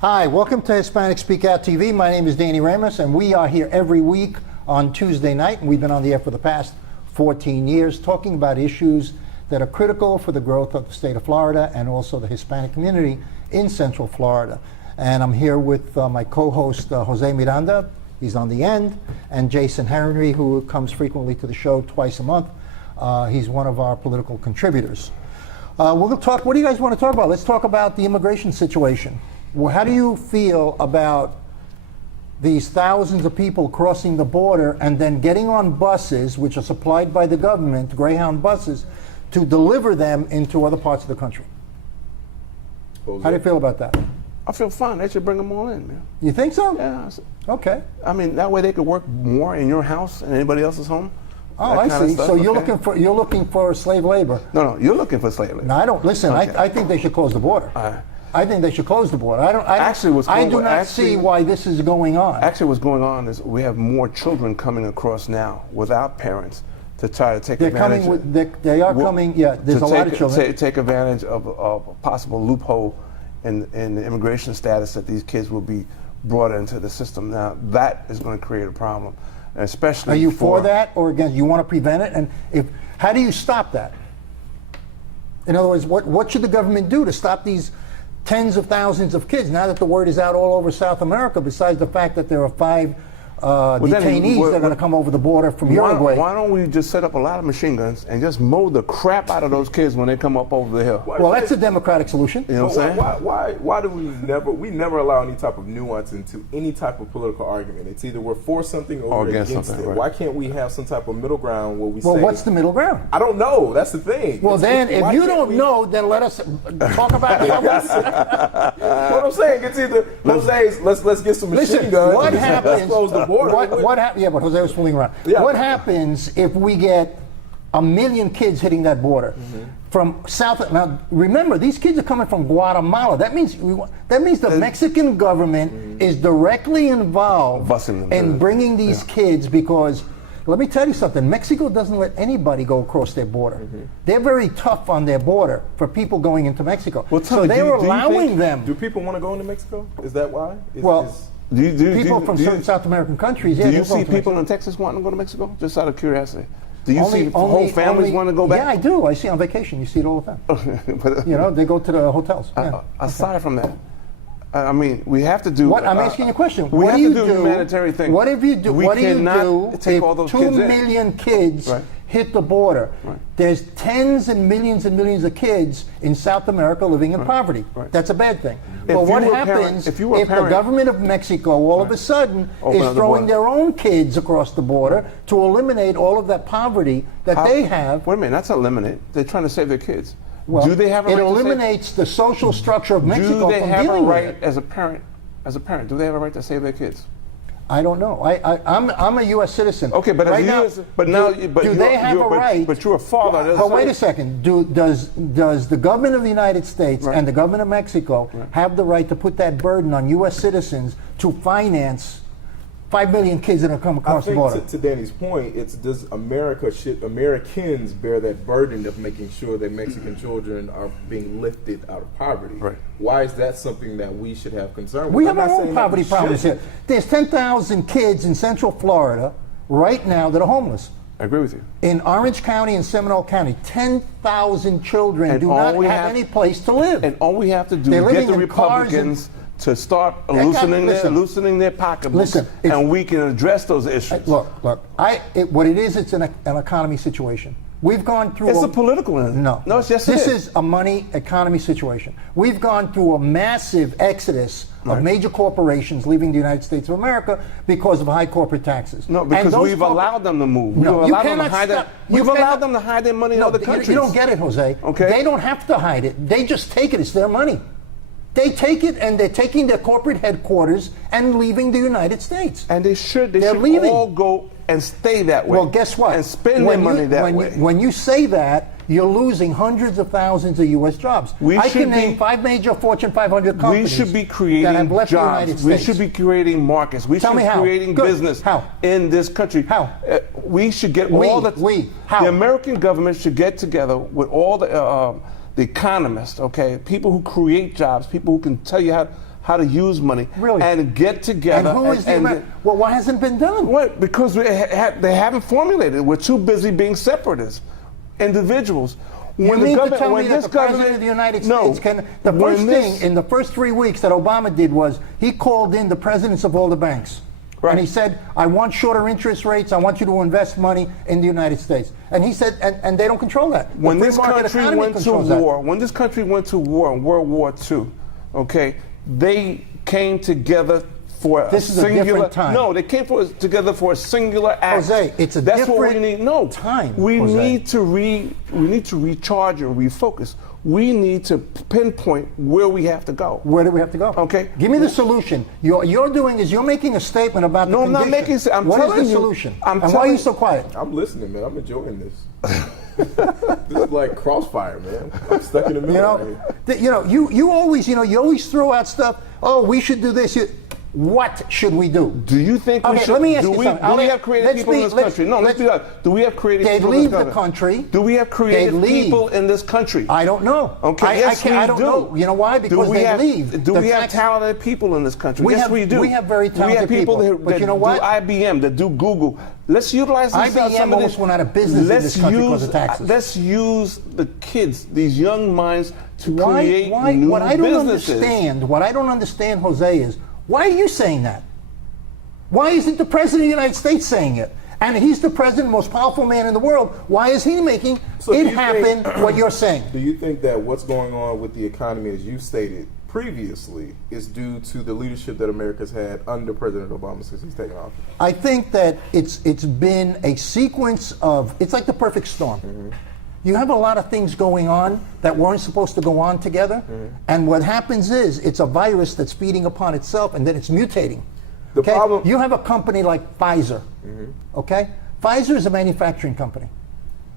Hi, welcome to Hispanic SpeakOut TV. My name is Danny Ramos, and we are here every week on Tuesday night, and we've been on the air for the past 14 years talking about issues that are critical for the growth of the state of Florida and also the Hispanic community in Central Florida. And I'm here with my co-host, Jose Miranda. He's on the end, and Jason Henry, who comes frequently to the show twice a month. He's one of our political contributors. We're going to talk, what do you guys want to talk about? Let's talk about the immigration situation. Well, how do you feel about these thousands of people crossing the border and then getting on buses, which are supplied by the government, Greyhound buses, to deliver them into other parts of the country? How do you feel about that? I feel fine. They should bring them all in, man. You think so? Yeah. Okay. I mean, that way they could work more in your house and anybody else's home. Oh, I see. So you're looking for slave labor. No, you're looking for slave labor. No, I don't. Listen, okay. I think they should close the border. I think they should close the border. I do not see why this is going on. Actually, what's going on is we have more children coming across now without parents to try to take advantage. They are coming. Yeah, there's a lot of children. Take advantage of a possible loophole in the immigration status that these kids will be brought into the system. Now that is going to create a problem, especially. Are you for that or against? You want to prevent it? And how do you stop that? In other words, what should the government do to stop these tens of thousands of kids, now that the word is out all over South America, besides the fact that there are 5 detainees that are going to come over the border from Uruguay? Why don't we just set up a lot of machine guns and just mow the crap out of those kids when they come up over the hill? Well, that's a democratic solution. You know what I'm saying? Why do we never allow any type of nuance into any type of political argument? It's either we're for something or we're against it. Right. Why can't we have some type of middle ground where we say... Well, what's the middle ground? I don't know. That's the thing. Well, then, if you don't know, then let us talk about it. What I'm saying, it's either, let's get some machine guns. What happens... Let's close the border. Yeah, but Jose was fooling around. Yeah. What happens if we get 1 million kids hitting that border from South? Now, remember, these kids are coming from Guatemala. That means the Mexican government is directly involved in bringing these kids because, let me tell you something, Mexico doesn't let anybody go across their border. They're very tough on their border for people going into Mexico. Well, so they're allowing them. Do people want to go into Mexico? Is that why? People from certain South American countries. Do you see people in Texas wanting to go to Mexico? Just out of curiosity. Do you see whole families want to go back? Yeah, I do. I see on vacation. You see it all the time. But, they go to the hotels. Aside from that, I mean, we have to do. I'm asking you a question. We have to do humanitarian things. What if you do? What do you do if 2 million kids hit the border? There's tens and millions of kids in South America living in poverty. That's a bad thing. But what happens if the government of Mexico all of a sudden is throwing their own kids across the border to eliminate all of that poverty that they have? Wait a minute, that's eliminate. They're trying to save their kids. Well, do they have a right it eliminates the social structure of Mexico from dealing with it. Do they have a right as a parent? Do they have a right to save their kids? I don't know. I'm a U.S. citizen. Okay, but right do they have a right? But you're a father. But wait a second. Does the government of the United States and the government of Mexico have the right to put that burden on U.S. citizens to finance 5 million kids that are coming across the border? To Danny's point, does Americans bear that burden of making sure that Mexican children are being lifted out of poverty? Right. Why is that something that we should have concern with? We have our own poverty problems here. There's 10,000 kids in Central Florida right now that are homeless. I agree with you. In Orange County and Seminole County, 10,000 children do not have any place to live. And all we have to do is get the Republicans to start loosening their pocketbooks, and we can address those issues. Look, what it is, it's an economy situation. We've gone through. It's a political one. No, it's just this is a money economy situation. We've gone through a massive exodus of major corporations leaving the United States of America because of high corporate taxes. No, because we've allowed them to move. No, you cannot stop. We've allowed them to hide their money in other countries. You don't get it, Jose. Okay. They don't have to hide it. They just take it. It's their money. They take it, and they're taking their corporate headquarters and leaving the United States. And they should all go and stay that way. Well, guess what? And spend their money that way. When you say that, you're losing hundreds of thousands of U.S. jobs. I can name 5 major Fortune 500 companies. We should be creating jobs. We should be creating markets. We should be creating business in this country. How? We should get the American government should get together with all the economists, okay, people who create jobs, people who can tell you how how to use money, Really? and get together. And who is well, why hasn't it been done? What? Because they haven't formulated it. We're too busy being separatists, individuals. You mean to tell me that the President of the United States can... The first thing, in the first 3 weeks that Obama did was, he called in the presidents of all the banks. Right. And he said, I want shorter interest rates, I want you to invest money in the United States. And he said, and they don't control that. When this country went to war, when this country went to war in World War II, okay, they came together for a singular... a different time. No, they came together for a singular act. Jose, it's a That's different what we need. No, time. We need to recharge and refocus. We need to pinpoint where we have to go. Where do we have to go? Okay. Give me the solution. You're doing is you're making a statement about the condition. No, I'm not making. I'm what telling is the you, solution? And why are you so quiet? I'm listening, man. I'm enjoying this. This is like crossfire, man. I'm stuck in the middle. You always throw out stuff. Oh, we should do this. What should we do? Do you think we should? Let me ask you something. Do we have creative people in this country? No, let's be honest. Do we have creative people in this country? They leave the country. Do we have creative people in this country? I don't know. Okay, yes, we do. I don't know. You know why? Because they leave. Do we have talented people in this country? Yes, we do. We have very talented people. That you know what? do IBM, that do Google. Let's utilize these. IBM almost went out of business in this country because of taxes. Let's use the kids, these young minds, to create new businesses. What I don't understand, Jose, is why are you saying that? Why isn't the President of the United States saying it? And he's the president, most powerful man in the world. Why is he making it happen what you're saying? Do you think that what's going on with the economy, as you stated previously, is due to the leadership that America's had under President Obama since he's taken office? I think that it's been a sequence of, it's like the perfect storm. Mm-hmm. You have a lot of things going on that weren't supposed to go on together. Mm-hmm. And what happens is it's a virus that's feeding upon itself and then it's mutating. The problem, you have a company like Pfizer, okay? Pfizer is a manufacturing company.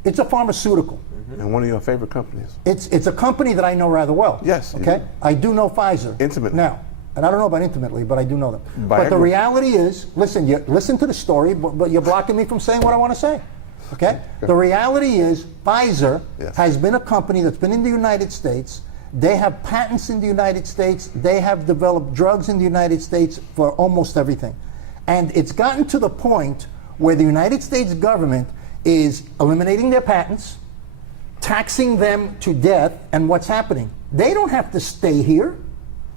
It's a pharmaceutical. And one of your favorite companies. It's a company that I know rather well. Yes. Okay? I do know Pfizer. Intimately. Now, and I don't know about intimately, but I do know them. But the reality is, listen to the story, but you're blocking me from saying what I want to say. Okay? The reality is, Pfizer has been a company that's been in the United States. They have patents in the United States. They have developed drugs in the United States for almost everything. And it's gotten to the point where the United States government is eliminating their patents, taxing them to death, and what's happening? They don't have to stay here.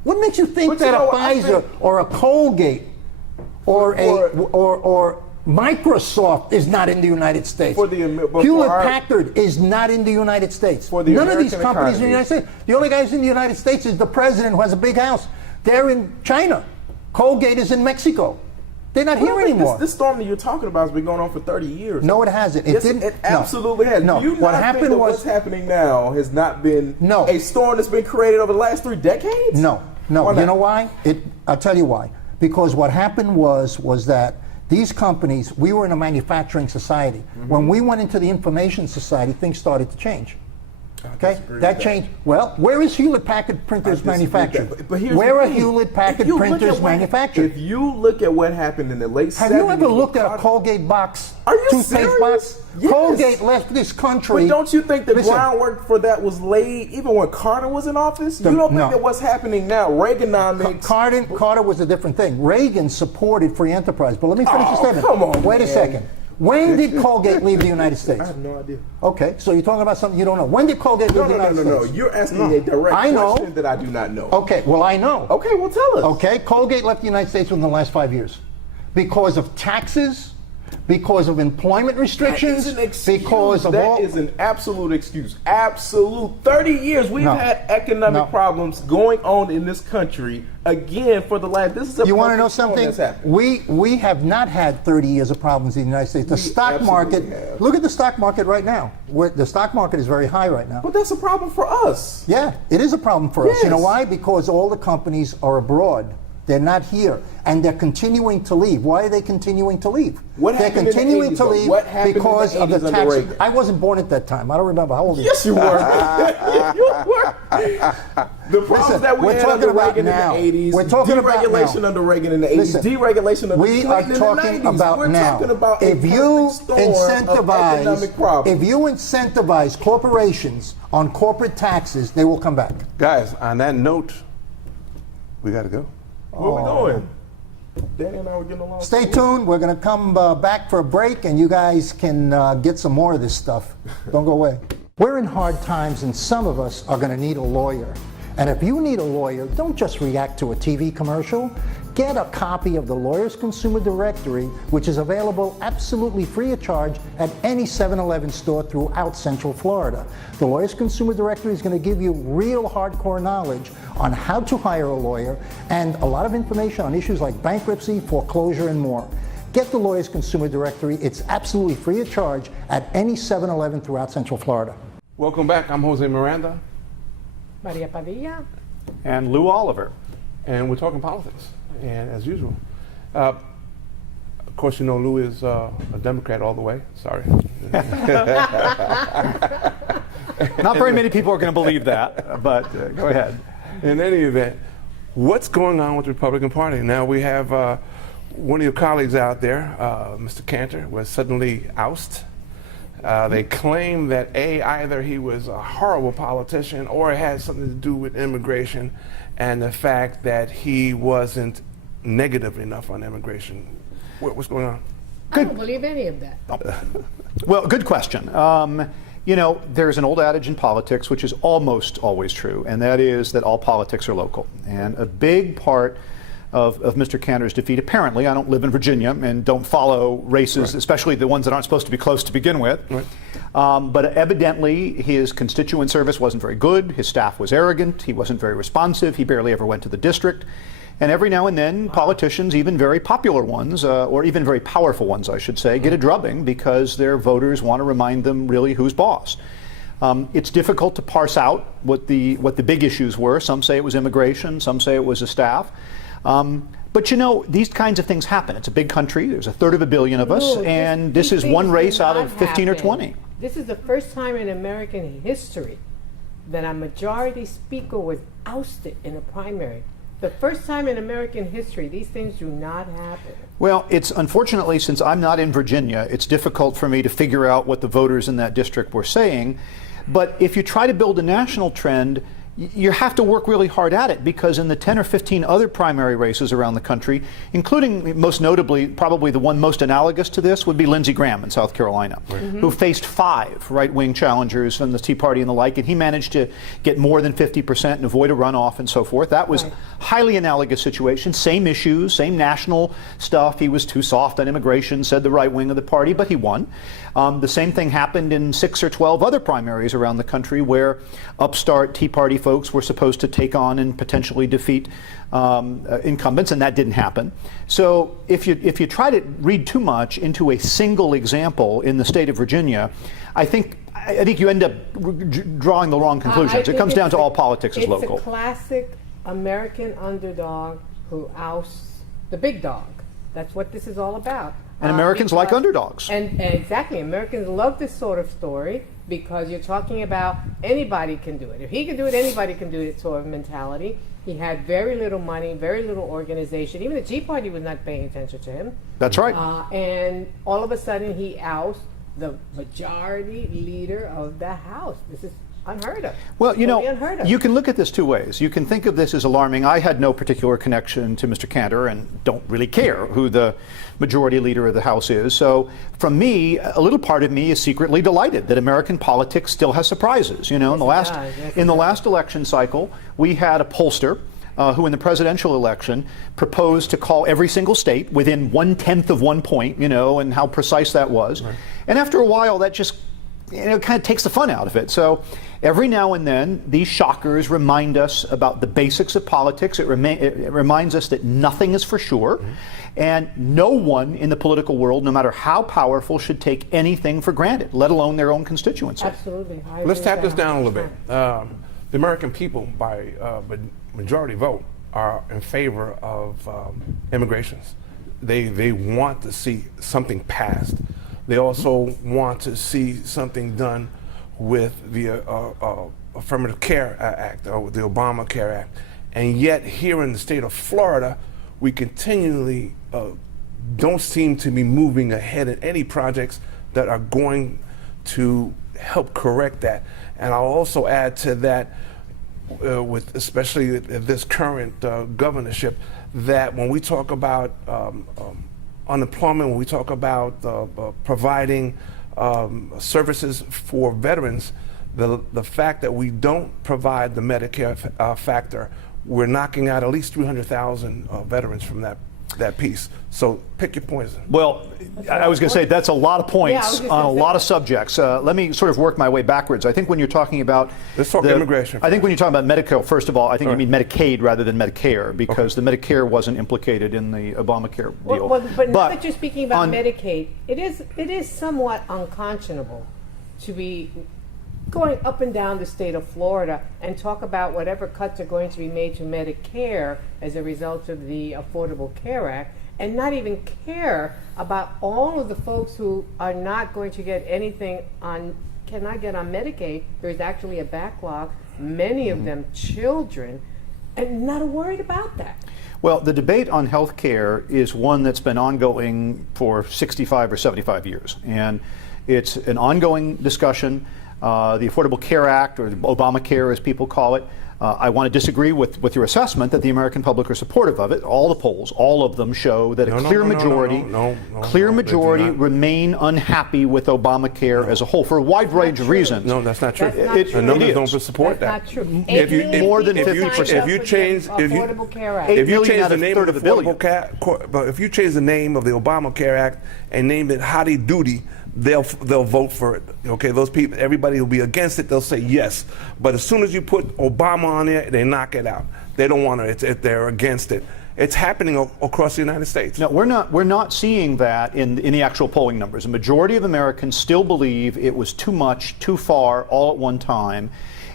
What makes you think that a Pfizer or a Colgate or Microsoft is not in the United States? Hewlett-Packard is not in the United States. None of these companies in the United States. The only guys in the United States is the president who has a big house. They're in China. Colgate is in Mexico. They're not here anymore. This storm that you're talking about has been going on for 30 years. No, it hasn't. It absolutely has. No. Do you what happened think was what's happening now has not been a storm that's been created over the last 3 decades? No. You know why? I'll tell you why. Because what happened was that these companies, we were in a manufacturing society. Mm-hmm. When we went into the information society, things started to change. Okay, that changed. Well, where is Hewlett-Packard printers manufactured? Where are Hewlett-Packard printers manufactured? If you look at what happened in the late 70s, have you ever looked at a Colgate box? Are you toothpaste serious? Box? Yes. Colgate left this country. But don't you think the groundwork for that was laid even when Carter was in office? You don't think that what's happening now, Reaganomics? Carter was a different thing. Reagan supported free enterprise. But let me finish the statement. Come on, Wait a second. When did Colgate leave the United States? I have no idea. Okay, so you're talking about something you don't know. When did Colgate leave the United States? No. You're asking a direct question that I do not know. Okay, well, I know. Okay, well, tell us. Okay, Colgate left the United States within the last 5 years. Because of taxes, because of employment restrictions, because of that is an absolute excuse. Absolute. 30 years we've had economic problems going on in this country. Again, for the last, this is a. You want to know something? We have not had 30 years of problems in the United States. The stock market. Look at the stock market right now. The stock market is very high right now. But that's a problem for us. Yeah, it is a problem for us. You know why? Because all the companies are abroad. They're not here, and they're continuing to leave. Why are they continuing to leave? They're continuing to leave because of the tax. I wasn't born at that time. I don't remember how old. Yes, you were. You were. The problems that we had under Reagan in the 80s. We're talking about deregulation under Reagan in the 80s. Deregulation under we are talking about now. If you incentivize corporations on corporate taxes, they will come back. Guys, on that note, We got to go. Where we going? Danny and I were getting along. Stay tuned. We're going to come back for a break, and you guys can get some more of this stuff. Don't go away. We're in hard times, and some of us are going to need a lawyer. And if you need a lawyer, don't just react to a TV commercial. Get a copy of the Lawyers Consumer Directory, which is available absolutely free of charge at any 7-Eleven store throughout Central Florida. The Lawyers Consumer Directory is going to give you real hardcore knowledge on how to hire a lawyer and a lot of information on issues like bankruptcy, foreclosure, and more. Get the Lawyers Consumer Directory. It's absolutely free of charge at any 7-Eleven throughout Central Florida. Welcome back. I'm Jose Miranda. Maria Padilla. And Lou Oliver. And we're talking politics. And as usual, of course, you know Lou is a Democrat all the way. Sorry. Not very many people are going to believe that, but go ahead. In any event, what's going on with the Republican Party? Now we have one of your colleagues out there, Mr. Cantor, was suddenly ousted. They claim that either he was a horrible politician or it had something to do with immigration and the fact that he wasn't negative enough on immigration. What's going on? I don't believe any of that. Well, good question. You know, there's an old adage in politics, which is almost always true, and that is that all politics are local. And a big part of Mr. Cantor's defeat, apparently, I don't live in Virginia and don't follow races, right, especially the ones that aren't supposed to be close to begin with. Right. But evidently, his constituent service wasn't very good. His staff was arrogant. He wasn't very responsive. He barely ever went to the district. And every now and then, politicians, even very popular ones, or even very powerful ones, I should say, get a drubbing because their voters want to remind them really who's boss. It's difficult to parse out what the big issues were. Some say it was immigration. Some say it was the staff. But you know, these kinds of things happen. It's a big country. There's 1/3 billion of us, and this is one race out of 15 or 20. This is the first time in American history that a majority speaker was ousted in a primary. The first time in American history, these things do not happen. Well, it's unfortunately, since I'm not in Virginia, it's difficult for me to figure out what the voters in that district were saying. But if you try to build a national trend, you have to work really hard at it, because in the 10 or 15 other primary races around the country, including most notably, probably the one most analogous to this would be Lindsey Graham in South Carolina, who faced 5 right-wing challengers from the Tea Party and the like, and he managed to get more than 50% and avoid a runoff and so forth. That was highly analogous situation, same issues, same national stuff. He was too soft on immigration, said the right wing of the party, but he won. The same thing happened in 6 or 12 other primaries around the country where upstart Tea Party folks were supposed to take on and potentially defeat incumbents, and that didn't happen. So if you try to read too much into a single example in the state of Virginia, I think you end up drawing the wrong conclusions. It comes down to all politics is local. It's a classic American underdog who ousts the big dog. That's what this is all about. And Americans like underdogs. And exactly, Americans love this sort of story because you're talking about anybody can do it. If he can do it, anybody can do it sort of mentality. He had very little money, very little organization. Even the Tea Party was not paying attention to him. That's right. And all of a sudden he ousts the majority leader of the House. This is unheard of. Well, you know, you can look at this 2 ways. You can think of this as alarming. I had no particular connection to Mr. Cantor and don't really care who the majority leader of the House is. So from me, a little part of me is secretly delighted that American politics still has surprises. You know, in the last election cycle, we had a pollster who in the presidential election proposed to call every single state within 1/10 of 1 point, you know, and how precise that was. Right. And after a while, that just kind of takes the fun out of it. So every now and then, these shockers remind us about the basics of politics. It reminds us that nothing is for sure, and no one in the political world, no matter how powerful, should take anything for granted, let alone their own constituency. Absolutely. Let's tap this down a little bit. The American people, by majority vote, are in favor of immigrations. They want to see something passed. They also want to see something done with the Affirmative Care Act, or the Obamacare Act. And yet here in the state of Florida, we continually don't seem to be moving ahead in any projects that are going to help correct that. And I'll also add to that, with especially this current governorship, that when we talk about unemployment, when we talk about providing services for veterans, the fact that we don't provide the Medicare factor, we're knocking out at least 300,000 veterans from that piece. So pick your poison. Well, I was going to say that's a lot of points on a lot of subjects. Let me sort of work my way backwards. I think when you're talking about let's talk immigration. I think when you're talking about Medicare, first of all, I think you mean Medicaid rather than Medicare, because the Medicare wasn't implicated in the Obamacare deal. But now that you're speaking about Medicaid, it is somewhat unconscionable to be going up and down the state of Florida and talk about whatever cuts are going to be made to Medicare as a result of the Affordable Care Act, and not even care about all of the folks who are not going to get anything cannot get on Medicaid. There's actually a backlog, many of them children, and not worried about that. Well, the debate on health care is one that's been ongoing for 65 or 75 years, and it's an ongoing discussion. The Affordable Care Act, or Obamacare as people call it, I want to disagree with your assessment that the American public are supportive of it. All the polls, all of them show that a clear majority remain unhappy with Obamacare as a whole for a wide range of reasons. No, that's not true. The numbers don't support that's that. Not true. More than 50%. If you change the name of the Affordable Care, but if you change the name of the Obamacare Act and name it Howdy Doody, they'll vote for it. Okay, those people, everybody will be against it. They'll say yes, but as soon as you put Obama on there, they knock it out. They don't want it. They're against it. It's happening across the United States. No, we're not seeing that in the actual polling numbers. A majority of Americans still believe it was too much, too far, all at one time.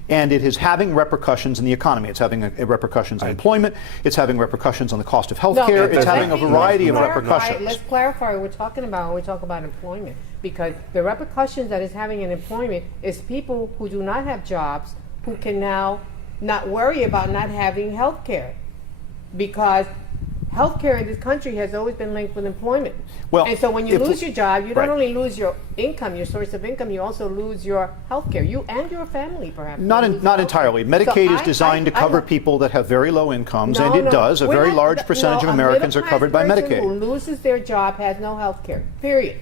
And it is having repercussions in the economy. It's having repercussions on employment. It's having repercussions on the cost of health care. It's having a variety of repercussions. Let's clarify what we're talking about when we talk about employment. Because the repercussions that is having in employment is people who do not have jobs who can now not worry about not having health care. Because health care in this country has always been linked with employment. Well, and so when you lose your job, you don't only lose your income, your source of income, you also lose your health care. You and your family, perhaps. Not entirely. Medicaid is designed to cover people that have very low incomes, and it does. A very large percentage of Americans are covered by Medicaid. Who loses their job has no health care, period.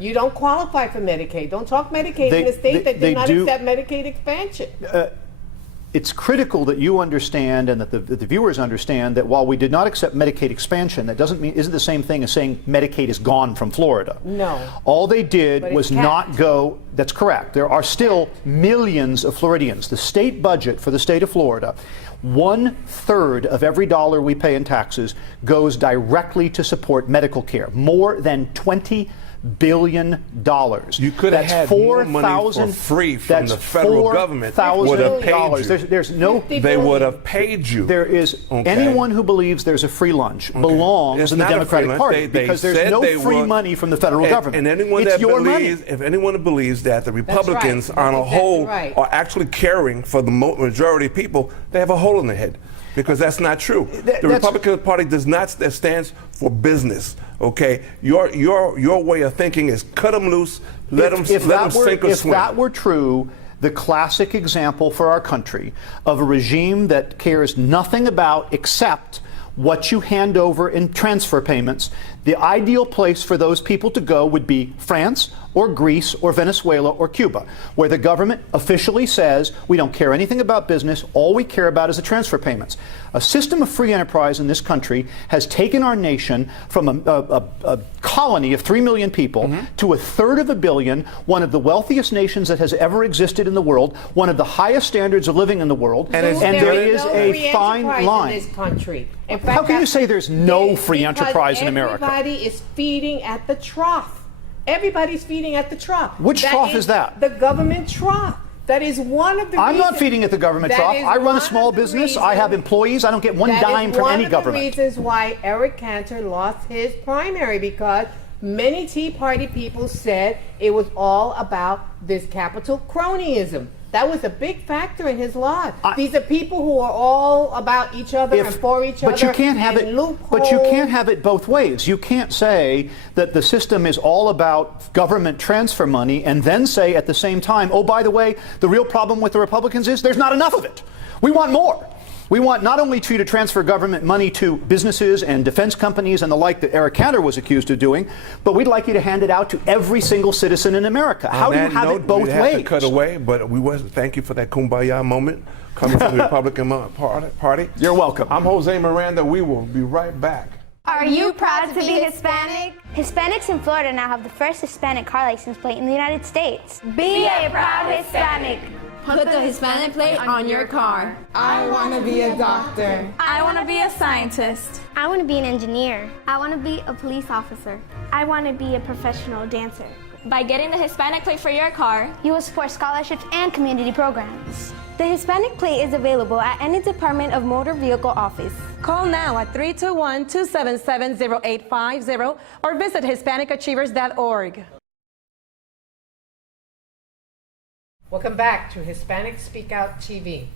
You don't qualify for Medicaid. Don't talk Medicaid in a state that did not accept Medicaid expansion. It's critical that you understand and that the viewers understand that while we did not accept Medicaid expansion, that isn't the same thing as saying Medicaid is gone from Florida. No. All they did was not go. That's correct. There are still millions of Floridians. The state budget for the state of Florida, 1/3 of every dollar we pay in taxes goes directly to support medical care. More than $20 billion. You could have had more money for free from the federal government. Would have paid you. There's no. They would have paid you. There is anyone who believes there's a free lunch belongs in the Democratic Party because there's no free money from the federal government. And anyone that believes, if anyone believes that the Republicans on a whole are actually caring for the majority of people, they have a hole in their head. Because that's not true. The Republican Party stands for business. Okay, your way of thinking is cut them loose, let them sink or swim. If that were true, the classic example for our country of a regime that cares nothing about except what you hand over in transfer payments, the ideal place for those people to go would be France or Greece or Venezuela or Cuba, where the government officially says we don't care anything about business, all we care about is the transfer payments. A system of free enterprise in this country has taken our nation from a colony of 3 million people to 1/3 of a billion, one of the wealthiest nations that has ever existed in the world, one of the highest standards of living in the world, and there is a fine line. In this country. In fact, how can you say there's no free enterprise in America? Everybody is feeding at the trough. Everybody's feeding at the trough. Which trough is that? The government trough. That is one of the I'm not feeding at the government trough. I run a small business. I have employees. I don't get one dime from any government. That is one of the reasons why Eric Cantor lost his primary, because many Tea Party people said it was all about this capital cronyism. That was a big factor in his life. These are people who are all about each other and for each other. But you can't have it. But you can't have it both ways. You can't say that the system is all about government transfer money and then say at the same time, oh, by the way, the real problem with the Republicans is there's not enough of it. We want more. We want not only to transfer government money to businesses and defense companies and the like that Eric Cantor was accused of doing, but we'd like you to hand it out to every single citizen in America. How do you have it both ways? To cut away, but we was thank you for that kumbaya moment coming from the Republican Party. You're welcome. I'm Jose Miranda. We will be right back. Are you proud to be Hispanic? Hispanics in Florida now have the first Hispanic car license plate in the United States. Be a proud Hispanic. Put the Hispanic plate on your car. I want to be a doctor. I want to be a scientist. I want to be an engineer. I want to be a police officer. I want to be a professional dancer. By getting the Hispanic plate for your car, you will support scholarships and community programs. The Hispanic plate is available at any Department of Motor Vehicle office. Call now at 321-277-0850 or visit HispanicAchievers.org. Welcome back to Hispanic SpeakOut TV.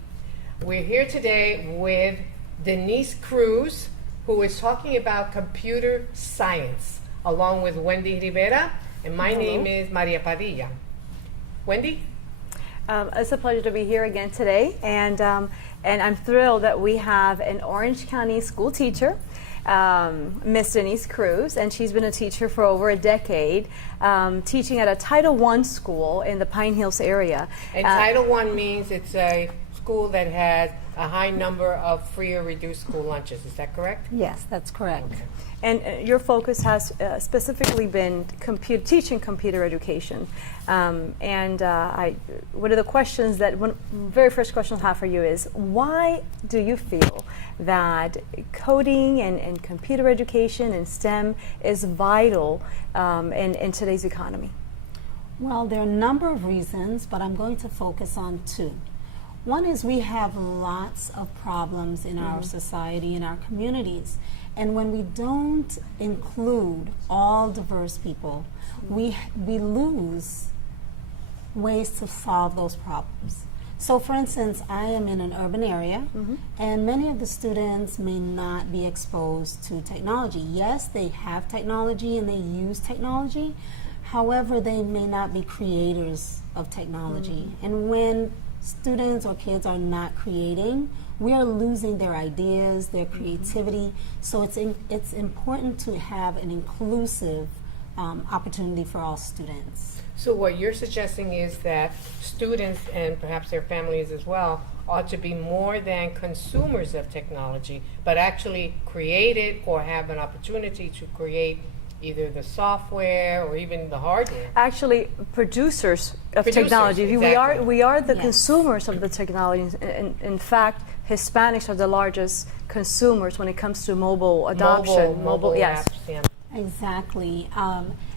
We're here today with Denise Cruz, who is talking about computer science, along with Wendy Rivera, and my name is Maria Padilla. Wendy? It's a pleasure to be here again today, and I'm thrilled that we have an Orange County school teacher, Miss Denise Cruz, and she's been a teacher for over a decade, teaching at a Title I school in the Pine Hills area. And Title I means it's a school that has a high number of free or reduced school lunches. Is that correct? Yes, that's correct. Okay. And your focus has specifically been teaching computer education. One of the questions very first question I have for you is, why do you feel that coding and computer education and STEM is vital in today's economy? Well, there are a number of reasons, but I'm going to focus on two. One is we have lots of problems in our society, in our communities. And when we don't include all diverse people, we lose ways to solve those problems. So for instance, I am in an urban area, and many of the students may not be exposed to technology. Yes, they have technology and they use technology. However, they may not be creators of technology. And when students or kids are not creating, we are losing their ideas, their creativity. So it's important to have an inclusive opportunity for all students. So what you're suggesting is that students, and perhaps their families as well, ought to be more than consumers of technology, but actually create it or have an opportunity to create either the software or even the hardware. Actually, producers of technology. Exactly. We are the consumers of the technology. In fact, Hispanics are the largest consumers when it comes to mobile adoption. Mobile yes. apps, yeah. Exactly.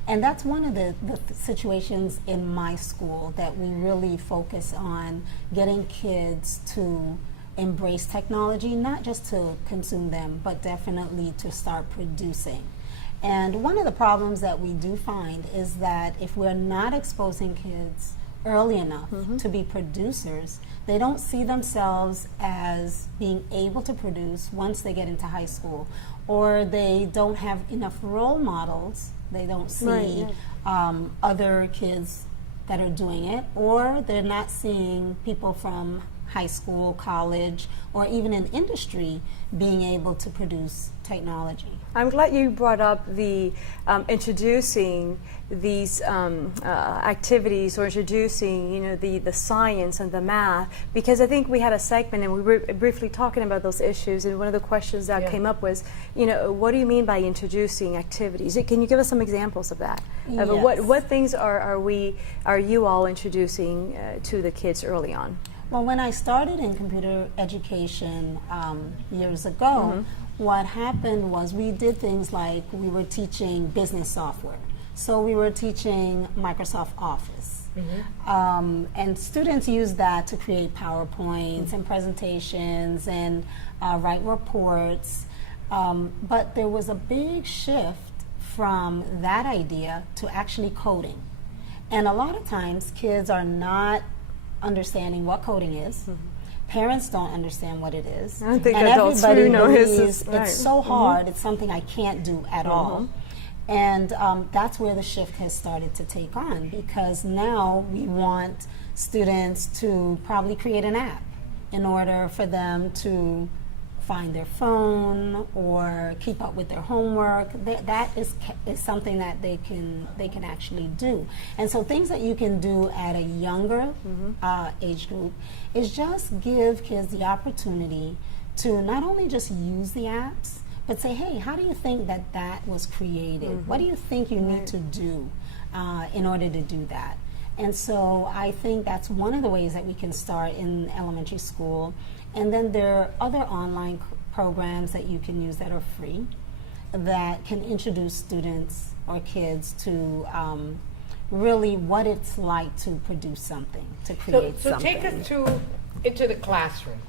And that's one of the situations in my school that we really focus on getting kids to embrace technology, not just to consume them, but definitely to start producing. And one of the problems that we do find is that if we're not exposing kids early enough to be producers, they don't see themselves as being able to produce once they get into high school, or they don't have enough role models. They don't see other kids that are doing it, or they're not seeing people from high school, college, or even in industry being able to produce technology. I'm glad you brought up the introducing these activities, or introducing the science and the math, because I think we had a segment and we were briefly talking about those issues, and one of the questions that came up was, what do you mean by introducing activities? Can you give us some examples of that? Yes. What things are you all introducing to the kids early on? Well, when I started in computer education years ago, what happened was we did things like we were teaching business software. So we were teaching Microsoft Office. And students used that to create PowerPoints and presentations and write reports. But there was a big shift from that idea to actually coding. And a lot of times kids are not understanding what coding is. Parents don't understand what it is. I don't think and adults everybody know believes right. it's so hard, it's something I can't do at all. And that's where the shift has started to take on, because now we want students to probably create an app in order for them to find their phone or keep up with their homework. That is something that they can actually do. And so things that you can do at a younger age group is just give kids the opportunity to not only just use the apps, but say, hey, how do you think that was created? What do you think you need to do in order to do that? And so I think that's one of the ways that we can start in elementary school. And then there are other online programs that you can use that are free that can introduce students or kids to really what it's like to produce something, to create so something. take us into the classroom.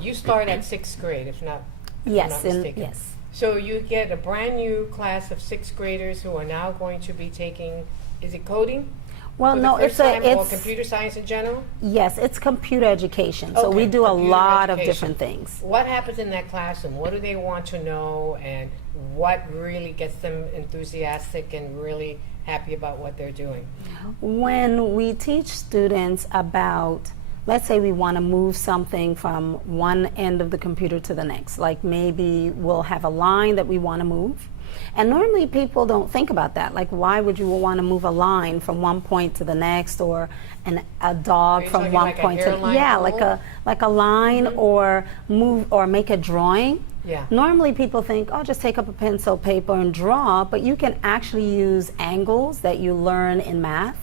You start at 6th grade, if not Yes, mistaken. yes. So you get a brand new class of 6th graders who are now going to be taking, is it coding? Well, For the no, first or time, computer science in general? Yes, it's computer education. So Okay, we do a computer lot of education. different things. What happens in that classroom? What do they want to know, and what really gets them enthusiastic and really happy about what they're doing? When we teach students about, let's say we want to move something from one end of the computer to the next, like maybe we'll have a line that we want to move. And normally people don't think about that. Like, why would you want to move a line from one point to the next, or a dog from one point to like a line, or move or make a drawing? Yeah. Normally people think, oh, just take up a pencil, paper, and draw, but you can actually use angles that you learn in math,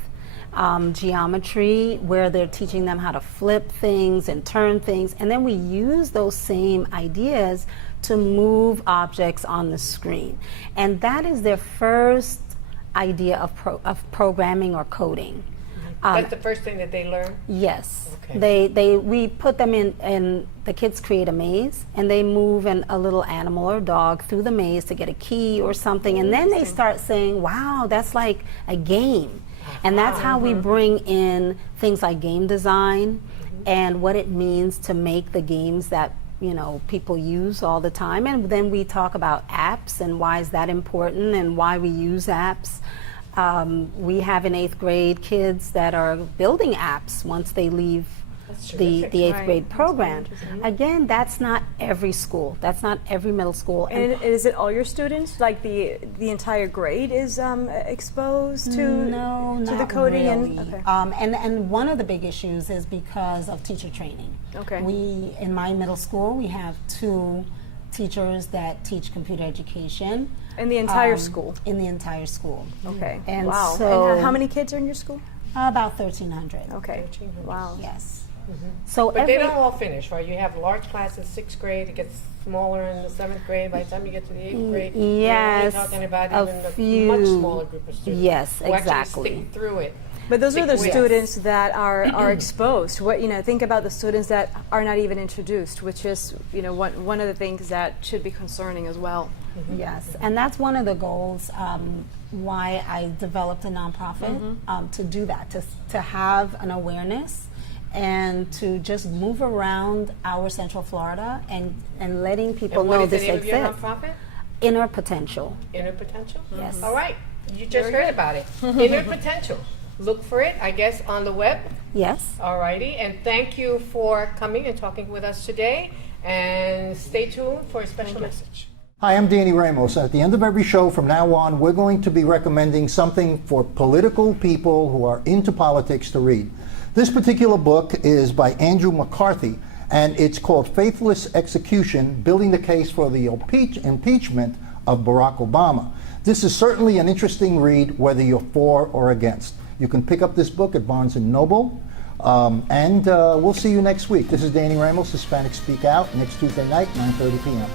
geometry, where they're teaching them how to flip things and turn things, and then we use those same ideas to move objects on the screen. And that is their first idea of programming or coding. That's the first thing that they learn? Yes. Okay. We put them in, and the kids create a maze, and they move a little animal or dog through the maze to get a key or something, and then they start saying, wow, that's like a game. And that's how we bring in things like game design and what it means to make the games that people use all the time. And then we talk about apps and why is that important and why we use apps. We have in 8th grade kids that are building apps once they leave the 8th grade program. Again, that's not every school. That's not every middle school. And is it all your students? Like the entire grade is exposed to the coding? Really. And one of the big issues is because of teacher training. Okay. In my middle school, we have 2 teachers that teach computer education. In the entire school? In the entire school. Okay. And wow. so and how many kids are in your school? About 1,300. Okay. 1,300. Wow. Yes. So but they don't all finish, right? You have large class in 6th grade. It gets smaller in the 7th grade. By the time you get to the 8th grade, yes, you're talking about a even a much smaller group of students. Yes, who exactly. actually stick through it. But those are the students that are exposed. Think about the students that are not even introduced, which is one of the things that should be concerning as well. Yes, and that's one of the goals why I developed a nonprofit, to do that, to have an awareness and to just move around our Central Florida and letting people know this exists. What is the name of your nonprofit? Inner Potential. Inner Potential? Yes. All right. You just heard about it. Inner Potential. Look for it, I guess, on the web. Yes. All righty. And thank you for coming and talking with us today. And stay tuned for a special message. Hi, I'm Danny Ramos. At the end of every show from now on, we're going to be recommending something for political people who are into politics to read. This particular book is by Andrew McCarthy, and it's called Faithless Execution, Building the Case for the Impeachment of Barack Obama. This is certainly an interesting read, whether you're for or against. You can pick up this book at Barnes & Noble, and we'll see you next week. This is Danny Ramos, Hispanic Speak Out, next Tuesday night, 9:30 p.m.